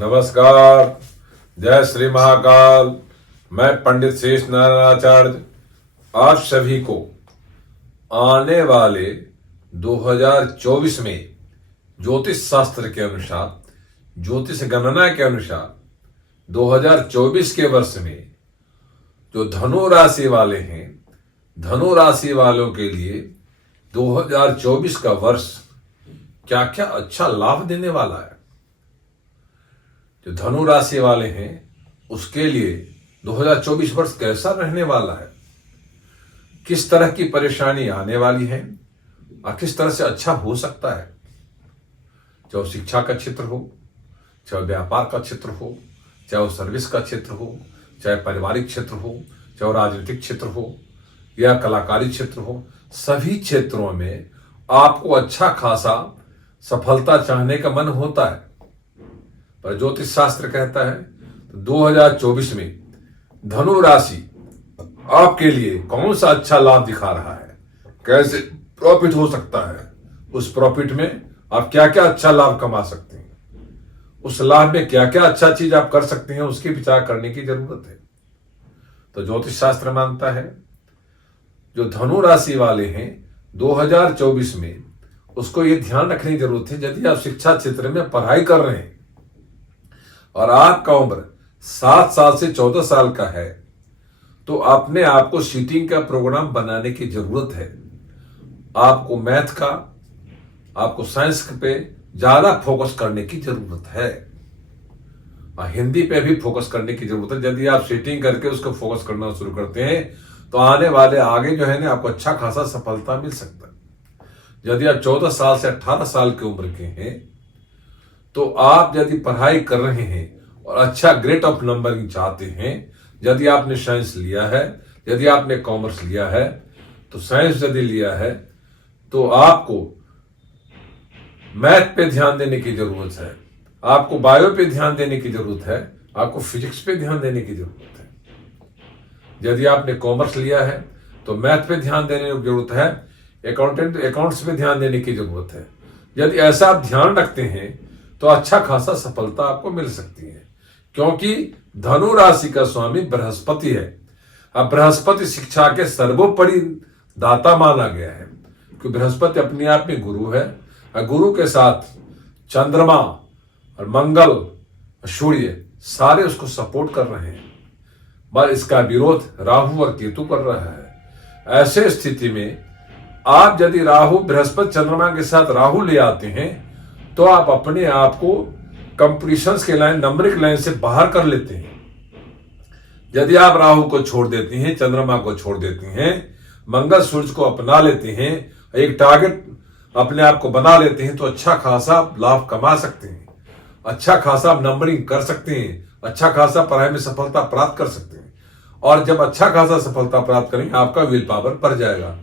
नमस्कार। जय श्री महाकाल। मैं पंडित शेष नारायण आचार्य आप सभी को आने वाले 2024 में ज्योतिष शास्त्र के अनुसार, ज्योतिष गणना के अनुसार 2024 के वर्ष में जो धनु राशि वाले हैं, धनु राशि वालों के लिए 2024 का वर्ष क्या क्या अच्छा लाभ देने वाला है। जो धनु राशि वाले हैं उसके लिए 2024 वर्ष कैसा रहने वाला है, किस तरह की परेशानी आने वाली है और किस तरह से अच्छा हो सकता है। चाहे वो शिक्षा का क्षेत्र हो, चाहे व्यापार का क्षेत्र हो, चाहे वो सर्विस का क्षेत्र हो, चाहे पारिवारिक क्षेत्र हो, चाहे वो राजनीतिक क्षेत्र हो या कलाकारी क्षेत्र हो, सभी क्षेत्रों में आपको अच्छा खासा सफलता चाहने का मन होता है। पर ज्योतिष शास्त्र कहता है तो 2024 में धनु राशि आपके लिए कौन सा अच्छा लाभ दिखा रहा है, कैसे प्रॉफिट हो सकता है, उस प्रॉफिट में आप क्या क्या अच्छा लाभ कमा सकते हैं, उस लाभ में क्या क्या अच्छा चीज आप कर सकते हैं, उसकी विचार करने की जरूरत है। तो ज्योतिष शास्त्र मानता है जो धनु राशि वाले हैं 2024 में उसको ये ध्यान रखने की जरूरत है, यदि आप शिक्षा क्षेत्र में पढ़ाई कर रहे हैं और आपका उम्र 7 साल से 14 साल का है तो अपने आप को सीटिंग का प्रोग्राम बनाने की जरूरत है। आपको मैथ का, आपको साइंस पे ज्यादा फोकस करने की जरूरत है और हिंदी पे भी फोकस करने की जरूरत है। यदि आप सीटिंग करके उसको फोकस करना शुरू करते हैं तो आने वाले आगे जो है ना आपको अच्छा खासा सफलता मिल सकता है। यदि आप 14 साल से 18 साल की उम्र के हैं तो आप यदि पढ़ाई कर रहे हैं और अच्छा ग्रेड ऑफ नंबरिंग चाहते हैं, यदि आपने साइंस लिया है, यदि आपने कॉमर्स लिया है, तो साइंस यदि लिया है तो आपको मैथ पे ध्यान देने की जरूरत है, आपको बायो पे ध्यान देने की जरूरत है, आपको फिजिक्स पे ध्यान देने की जरूरत है। यदि आपने कॉमर्स लिया है तो मैथ पे ध्यान देने की जरूरत है, अकाउंट्स पे ध्यान देने की जरूरत है। यदि ऐसा आप ध्यान रखते हैं तो अच्छा खासा सफलता आपको मिल सकती है, क्योंकि धनु राशि का स्वामी बृहस्पति है। अब बृहस्पति शिक्षा के सर्वोपरि दाता माना गया है, क्योंकि बृहस्पति अपने आप में गुरु है और गुरु के साथ चंद्रमा और मंगल और सूर्य सारे उसको सपोर्ट कर रहे हैं, पर इसका विरोध राहु और केतु कर रहा है। ऐसे स्थिति में आप यदि राहु बृहस्पति चंद्रमा के साथ राहु ले आते हैं तो आप अपने आप को कंपटीशंस के लाइन, नंबरिक लाइन से बाहर कर लेते हैं। यदि आप राहु को छोड़ देती हैं, चंद्रमा को छोड़ देती हैं, मंगल सूर्य को अपना लेते हैं, एक टारगेट अपने आप को बना लेते हैं तो अच्छा खासा लाभ कमा सकते हैं, अच्छा खासा नंबरिंग कर सकते हैं, अच्छा खासा पढ़ाई में सफलता प्राप्त कर सकते हैं। और जब अच्छा खासा सफलता प्राप्त करेंगे आपका विल पावर बढ़ जाएगा।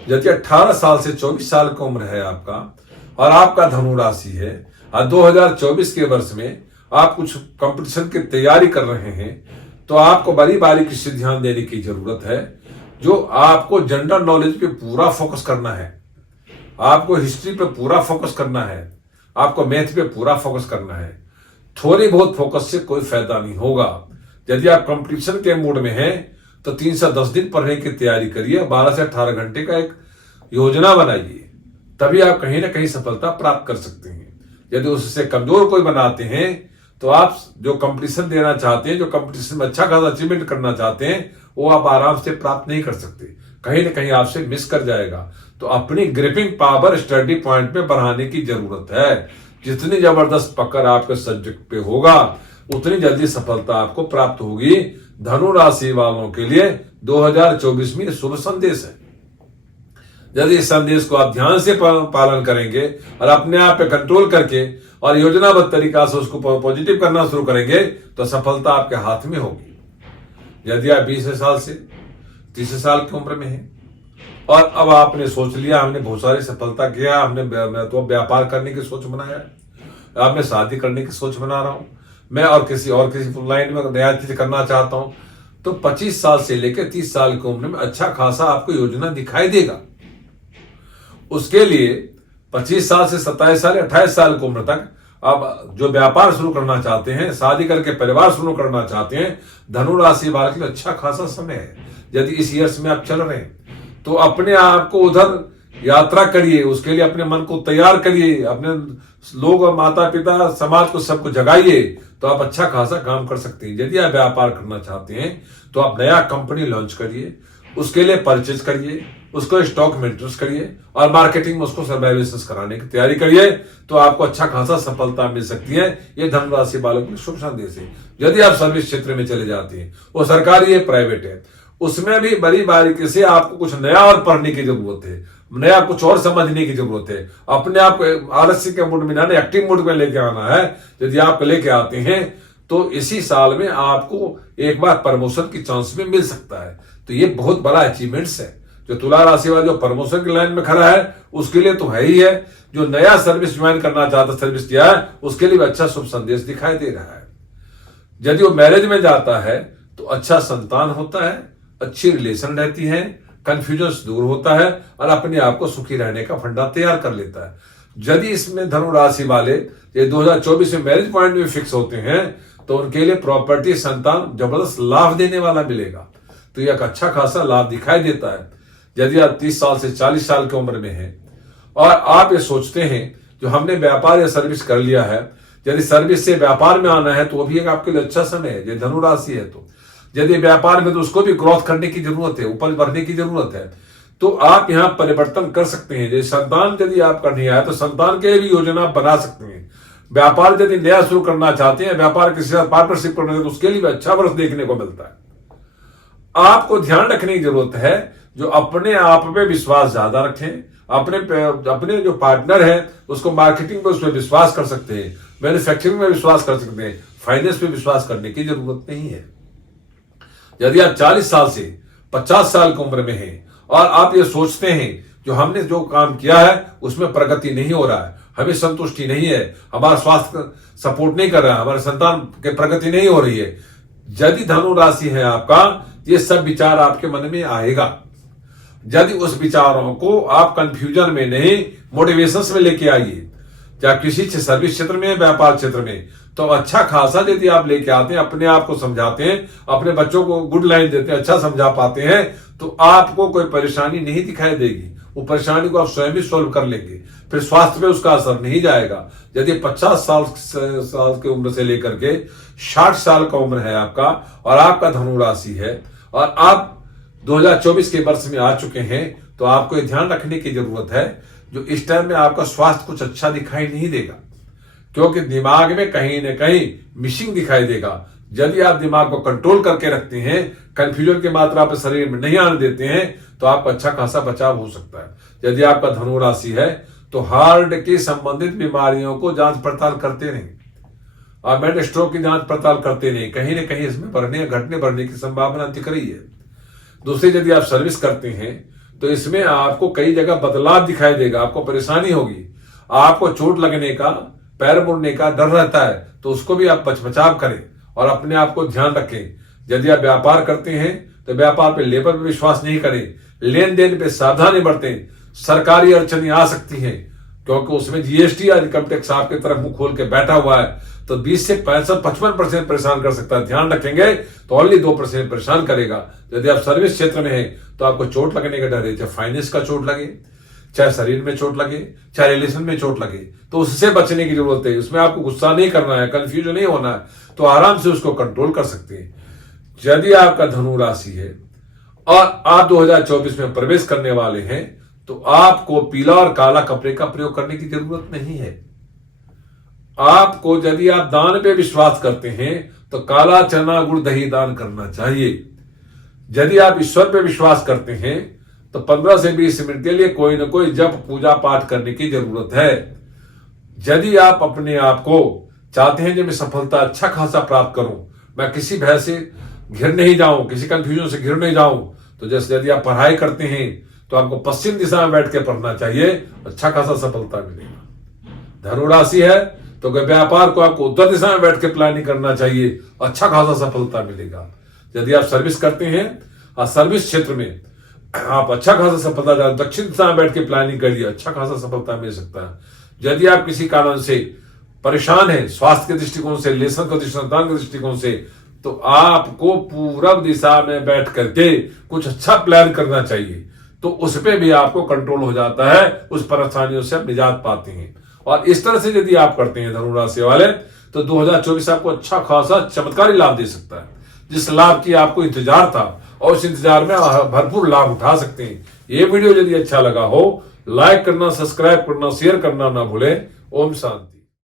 यदि 18 साल से 24 साल की उम्र है आपका और आपका धनु राशि है और 2024 के वर्ष में आप कुछ कंपटीशन की तैयारी कर रहे हैं तो आपको बड़ी बारीकी से ध्यान देने की जरूरत है। जो आपको जनरल नॉलेज पे पूरा फोकस करना है, आपको हिस्ट्री पे पूरा फोकस करना है, आपको मैथ पे पूरा फोकस करना है। थोड़ी बहुत फोकस से कोई फायदा नहीं होगा। यदि आप कंपटीशन के मूड में हैं तो 3 से 10 दिन पढ़ने की तैयारी करिए, 12 से 18 घंटे का एक योजना बनाइए, तभी आप कहीं ना कहीं सफलता प्राप्त कर सकते हैं। यदि उससे कमजोर कोई बनाते हैं तो आप जो कंपटीशन देना चाहते हैं, जो कंपटीशन में अच्छा खासा अचीवमेंट करना चाहते हैं, वो आप आराम से प्राप्त नहीं कर सकते, कहीं ना कहीं आपसे मिस कर जाएगा। तो अपनी ग्रिपिंग पावर स्टडी पॉइंट में बढ़ाने की जरूरत है। जितनी जबरदस्त पकड़ आपके सब्जेक्ट पे होगा उतनी जल्दी सफलता आपको प्राप्त होगी। धनु राशि वालों के लिए 2024 में शुभ संदेश है। यदि इस संदेश को आप ध्यान से पालन करेंगे और अपने आप पे कंट्रोल करके और योजनाबद्ध तरीका से उसको पॉजिटिव करना शुरू करेंगे तो सफलता आपके हाथ में होगी। यदि आप 20 साल से 30 साल की उम्र में हैं और अब आपने सोच लिया हमने बहुत सारी सफलता किया, हमने तो व्यापार करने की सोच बनाया, अब मैं शादी करने की सोच बना रहा हूं, मैं और किसी लाइन में नया चीज करना चाहता हूं, तो 25 साल से लेकर 30 साल की उम्र में अच्छा खासा आपको योजना दिखाई देगा। उसके लिए 25 साल से 27 साल 28 साल की उम्र तक अब जो व्यापार शुरू करना चाहते हैं, शादी करके परिवार शुरू करना चाहते हैं, धनु राशि वाले के लिए अच्छा खासा समय है। यदि इस ईयर्स में आप चल रहे हैं तो अपने आप को उधर यात्रा करिए, उसके लिए अपने मन को तैयार करिए, अपने लोग, माता पिता, समाज को, सबको जगाइए, तो आप अच्छा खासा काम कर सकते हैं। यदि आप व्यापार करना चाहते हैं तो आप नया कंपनी लॉन्च करिए, उसके लिए परचेज करिए, उसको स्टॉक मेंटेनेंस करिए और मार्केटिंग में उसको सर्वाइवेशंस कराने की तैयारी करिए, तो आपको अच्छा खासा सफलता मिल सकती है। ये धनु राशि वालों के लिए शुभ संदेश है। यदि आप सर्विस क्षेत्र में चले जाते हैं, वो सरकारी है, प्राइवेट है, उसमें भी बड़ी बारीकी से आपको कुछ नया और पढ़ने की जरूरत है, नया कुछ और समझने की जरूरत है। अपने आप को आलस्य के मूड में ना, एक्टिव मूड में लेके आना है। यदि आप लेके आते हैं तो इसी साल में आपको एक बार प्रमोशन की चांस में मिल सकता है। तो ये बहुत बड़ा अचीवमेंट्स है। जो तुला राशि वाला जो प्रमोशन की लाइन में खड़ा है उसके लिए तो है ही है। जो नया सर्विस ज्वाइन करना चाहता, सर्विस किया है, उसके लिए भी अच्छा शुभ संदेश दिखाई दे रहा है। यदि वो मैरिज में जाता है तो अच्छा संतान होता है, अच्छी रिलेशन रहती है, कंफ्यूजन दूर होता है और अपने आप को सुखी रहने का फंडा तैयार कर लेता है। यदि इसमें धनु राशि वाले ये 2024 में मैरिज पॉइंट में फिक्स होते हैं तो उनके लिए प्रॉपर्टी, संतान जबरदस्त लाभ देने वाला मिलेगा। तो यह एक अच्छा खासा लाभ दिखाई देता है। यदि आप 30 साल से 40 साल की उम्र में हैं और आप ये सोचते हैं जो हमने व्यापार या सर्विस कर लिया है, यदि सर्विस से व्यापार में आना है तो वो भी एक आपके लिए अच्छा समय है। ये धनु राशि है तो यदि व्यापार में तो उसको भी ग्रोथ करने की जरूरत है, ऊपर बढ़ने की जरूरत है, तो आप यहां परिवर्तन कर सकते हैं। जैसे संतान यदि आपका नहीं आया तो संतान के लिए भी योजना बना सकते हैं। व्यापार यदि नया शुरू करना चाहते हैं, व्यापार किसी साथ पार्टनरशिप करना चाहते हैं, तो उसके लिए भी अच्छा वर्ष देखने को मिलता है। आपको ध्यान रखने की जरूरत है जो अपने आप पे विश्वास ज्यादा रखें। अपने जो पार्टनर है उसको मार्केटिंग पे, उसमें विश्वास कर सकते हैं, मैन्युफैक्चरिंग में विश्वास कर सकते हैं, फाइनेंस पे विश्वास करने की जरूरत नहीं है। यदि आप 40 साल से 50 साल की उम्र में हैं और आप ये सोचते हैं जो हमने जो काम किया है उसमें प्रगति नहीं हो रहा है, हमें संतुष्टि नहीं है, हमारा स्वास्थ्य सपोर्ट नहीं कर रहा है, हमारे संतान के प्रगति नहीं हो रही है, यदि धनु राशि है आपका, ये सब विचार आपके मन में आएगा। यदि उस विचारों को आप कंफ्यूजन में नहीं, मोटिवेशंस में लेके आइए, चाहे किसी सर्विस क्षेत्र में, व्यापार क्षेत्र में, तो अच्छा खासा यदि आप लेके आते हैं, अपने आप को समझाते हैं, अपने बच्चों को गुड लाइन देते हैं, अच्छा समझा पाते हैं, तो आपको कोई परेशानी नहीं दिखाई देगी। वो परेशानी को आप स्वयं ही सोल्व कर लेंगे, फिर स्वास्थ्य पे उसका असर नहीं जाएगा। यदि 50 साल की उम्र से लेकर के 60 साल का उम्र है आपका और आपका धनु राशि है और आप 2024 के वर्ष में आ चुके हैं, तो आपको ये ध्यान रखने की जरूरत है जो इस टाइम में आपका स्वास्थ्य कुछ अच्छा दिखाई नहीं देगा, क्योंकि दिमाग में कहीं ना कहीं मिसिंग दिखाई देगा। यदि आप दिमाग को कंट्रोल करके रखते हैं, कंफ्यूजन की मात्रा आप शरीर में नहीं आने देते हैं, तो आपका अच्छा खासा बचाव हो सकता है। यदि आपका धनु राशि है तो हार्ट की संबंधित बीमारियों को जांच पड़ताल करते रहें। आप मेड स्ट्रोक की जांच पड़ताल करते नहीं, कहीं ना कहीं इसमें बढ़ने की संभावना दिख रही है। दूसरी, यदि आप सर्विस करते हैं तो इसमें आपको कई जगह बदलाव दिखाई देगा, आपको परेशानी होगी, आपको चोट लगने का, पैर मुड़ने का डर रहता है, तो उसको भी आप बचाव करें और अपने आप को ध्यान रखें। यदि आप व्यापार करते हैं तो व्यापार पे लेबर पे विश्वास नहीं करें, लेन देन पे सावधानी बरतें। सरकारी अड़चनें आ सकती हैं क्योंकि उसमें जीएसटी या इनकम टैक्स आपकी तरफ मुंह खोल के बैठा हुआ है, तो 20 से 55% परेशान कर सकता है। ध्यान रखेंगे तो ओनली 2% परेशान करेगा। यदि आप सर्विस क्षेत्र में हैं तो आपको चोट लगने का डर है, चाहे फाइनेंस का चोट लगे, चाहे शरीर में चोट लगे, चाहे रिलेशन में चोट लगे, तो उससे बचने की जरूरत है। उसमें आपको गुस्सा नहीं करना है, कंफ्यूज नहीं होना है, तो आराम से उसको कंट्रोल कर सकते हैं। यदि आपका धनु राशि है और आप 2024 में प्रवेश करने वाले हैं तो आपको पीला और काला कपड़े का प्रयोग करने की जरूरत नहीं है। आपको, यदि आप दान पे विश्वास करते हैं तो काला चना गुड़ दही दान करना चाहिए। यदि आप ईश्वर पे विश्वास करते हैं तो 15 से 20 मिनट के लिए कोई ना कोई जप पूजा पाठ करने की जरूरत है। यदि आप अपने आप को चाहते हैं कि मैं सफलता अच्छा खासा प्राप्त करूं, मैं किसी भय से घिर नहीं जाऊं, किसी कंफ्यूजन से घिर नहीं जाऊं, तो जैसे यदि आप पढ़ाई करते हैं तो आपको पश्चिम दिशा में बैठ के पढ़ना चाहिए, अच्छा खासा सफलता मिलेगा। धनु राशि है तो व्यापार को आपको उत्तर दिशा में बैठ के प्लानिंग करना चाहिए, अच्छा खासा सफलता मिलेगा। यदि आप सर्विस करते हैं और सर्विस क्षेत्र में आप अच्छा खासा सफलता, दक्षिण दिशा में बैठ के प्लानिंग करिए, अच्छा खासा सफलता मिल सकता है। यदि आप किसी कारण से परेशान है स्वास्थ्य के दृष्टिकोण से, लेसन का संतान के दृष्टिकोण से, तो आपको पूरब दिशा में बैठ करके कुछ अच्छा प्लान करना चाहिए, तो उस पे भी आपको कंट्रोल हो जाता है, उस परेशानियों से आप निजात पाते हैं। और इस तरह से यदि आप करते हैं धनु राशि वाले, तो 2024 आपको अच्छा खासा चमत्कारी लाभ दे सकता है। जिस लाभ की आपको इंतजार था और उस इंतजार में भरपूर लाभ उठा सकते हैं। ये वीडियो यदि अच्छा लगा हो, लाइक करना, सब्सक्राइब करना, शेयर करना ना भूलें। ओम शांति।